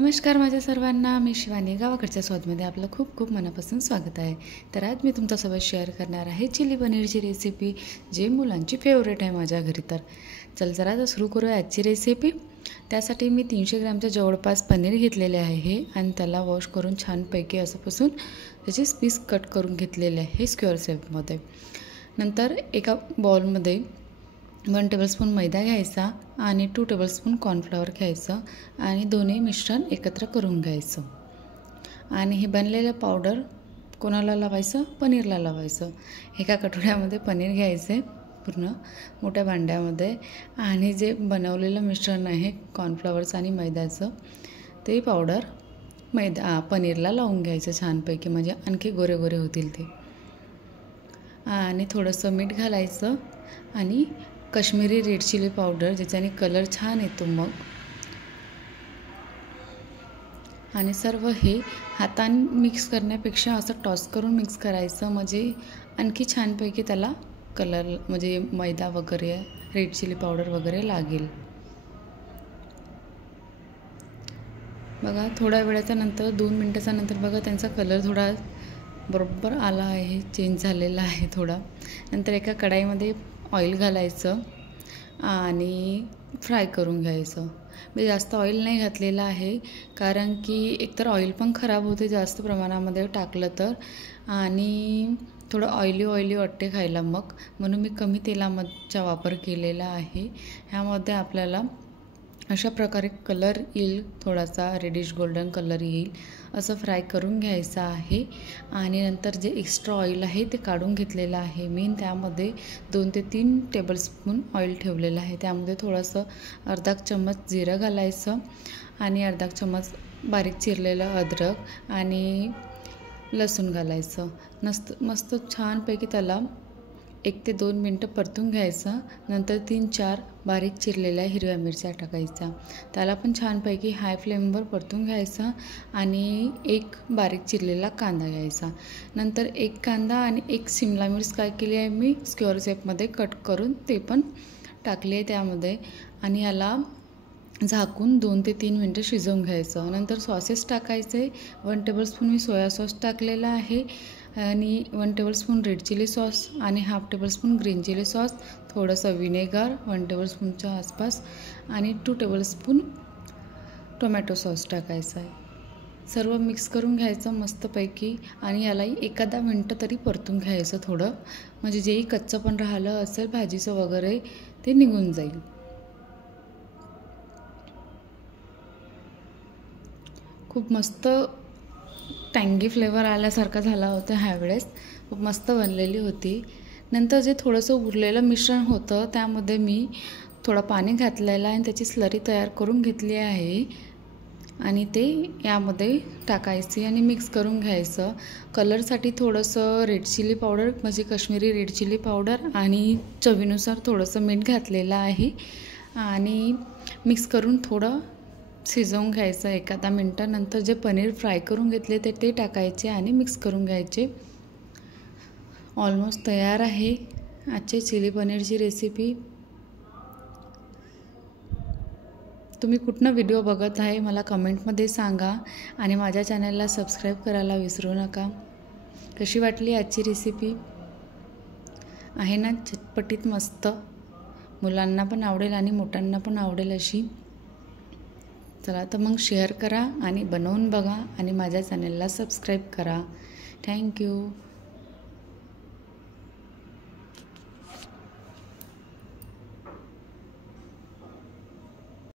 नमस्कार माझ्या सर्वांना, मी शिवानी. गावाकडच्या स्वादमध्ये आपलं खूप खूप मनापासून स्वागत आहे. तर आज मी तुमच्यासोबत शेअर करणार आहे चिली पनीरची रेसिपी, जे मुलांची फेवरेट आहे माझ्या घरी. तर चला आता सुरू करूया आजची रेसिपी. त्यासाठी मी 300 ग्रॅमच्या जवळपास पनीर घेतलेले आहे आणि त्याला वॉश करून छानपैकी असंपासून त्याचे पीस कट करून घेतलेले आहे स्क्वेअर शेपमध्ये. नंतर एका बाउलमध्ये 1 टेबलस्पून मैदा घ्यायचा आणि 2 टेबलस्पून कॉर्नफ्लॉवर घ्यायचं आणि दोन्ही मिश्रण एकत्र करून घ्यायचं. आणि हे बनलेलं पावडर कोणाला लावायचं? पनीरला लावायचं. एका कटोऱ्यामध्ये पनीर घ्यायचे पूर्ण मोठ्या भांड्यामध्ये आणि जे बनवलेलं मिश्रण आहे कॉर्नफ्लॉवरचं आणि मैद्याचं, ते पावडर पनीरला लावून घ्यायचं छानपैकी, म्हणजे आणखी गोरे गोरे होतील ते. आणि थोडंसं मीठ घालायचं आणि काश्मीरी रेड चिली पावडर, ज्याच्याने कलर छान येतो मग. आणि सर्व हे हाताने मिक्स करण्यापेक्षा असं टॉस करून मिक्स करायचं, म्हणजे आणखी छानपैकी त्याला कलर, म्हणजे मैदा वगैरे रेड चिली पावडर वगैरे लागेल. बघा थोड्या वेळाच्या नंतर 2 मिनटाच्या नंतर बघा त्यांचा कलर थोडा बरोबर आला आहे, चेंज झालेला आहे थोडा. नंतर एका कढाईमध्ये ऑइल घालायचं आणि फ्राय करून घ्यायचं. मी जास्त ऑइल नाही घातलेलं आहे, कारण की एकतर ऑइल पण खराब होते जास्त प्रमाणामध्ये टाकलं तर, आणि थोडं ऑइली वाटते खायला मग, म्हणून मी कमी तेलाचा वापर केलेला आहे. ह्यामध्ये आपल्याला अशा प्रकारे कलर येईल, थोडासा रेडिश गोल्डन कलर येईल असं फ्राय करून घ्यायचं आहे. आणि नंतर जे एक्स्ट्रा ऑइल आहे ते काढून घेतलेलं आहे मी. त्यामध्ये 2 ते 3 टेबलस्पून ऑइल ठेवलेलं आहे. त्यामध्ये थोडंसं अर्धा चम्मच जिरं घालायचं आणि अर्धा चम्मच बारीक चिरलेलं अद्रक आणि लसूण घालायचं. मस्त छानपैकी त्याला 1 ते 2 मिनटं परतून घ्यायचं. नंतर 3-4 बारीक चिरलेल्या हिरव्या मिरच्या टाकायच्या, त्याला पण छानपैकी हाय फ्लेमवर परतून घ्यायचं. आणि 1 बारीक चिरलेला कांदा घ्यायचा. नंतर 1 कांदा आणि 1 शिमला मिर्च काय केली आहे मी स्क्वेअर शेपमध्ये कट करून ते पण टाकले आहे त्यामध्ये. आणि याला झाकून 2 ते 3 मिनटं शिजवून घ्यायचं. नंतर सॉसेस टाकायचे. 1 टेबलस्पून मी सोया सॉस टाकलेला आहे आणि 1 टेबलस्पून रेड चिली सॉस आणि half tablespoon green chili sauce, थोडंसं विनेगर 1 टेबलस्पूनच्या आसपास आणि 2 टेबलस्पून टोमॅटो सॉस टाकायचा आहे. सर्व मिक्स करून घ्यायचं मस्तपैकी आणि यालाही 1-10 मिनटं तरी परतून घ्यायचं थोडं, म्हणजे जेही कच्चं पण राहिलं असेल भाजीचं वगैरे ते निघून जाईल. खूप मस्त टँगी फ्लेवर आल्यासारखा झाला होता ह्यावेळेस, खूप मस्त बनलेली होती. नंतर जे थोडंसं उरलेलं मिश्रण होतं त्यामध्ये मी थोडं पाणी घातलेलं आहे आणि त्याची स्लरी तयार करून घेतली आहे आणि ते यामध्ये टाकायची आणि मिक्स करून घ्यायचं. कलरसाठी थोडंसं रेड चिली पावडर, म्हणजे काश्मीरी रेड चिली पावडर आणि चवीनुसार थोडंसं मीठ घातलेलं आहे आणि मिक्स करून थोडं शिजवून घ्यायचं 1-10 मिनटं. नंतर जे पनीर फ्राय करून घेतले ते टाकायचे आणि मिक्स करून घ्यायचे. ऑलमोस्ट तयार आहे आजची चिली पनीरची रेसिपी. तुम्ही कुठनं व्हिडिओ बघत आहे मला कमेंटमध्ये सांगा आणि माझ्या चॅनलला सबस्क्राईब करायला विसरू नका. कशी वाटली आजची रेसिपी? आहे ना चटपटीत मस्त, मुलांना पण आवडेल आणि मोठ्यांना पण आवडेल अशी. चला तर मग शेअर करा आणि बनवून बघा आणि माझ्या चॅनलला सबस्क्राईब करा. थँक्यू.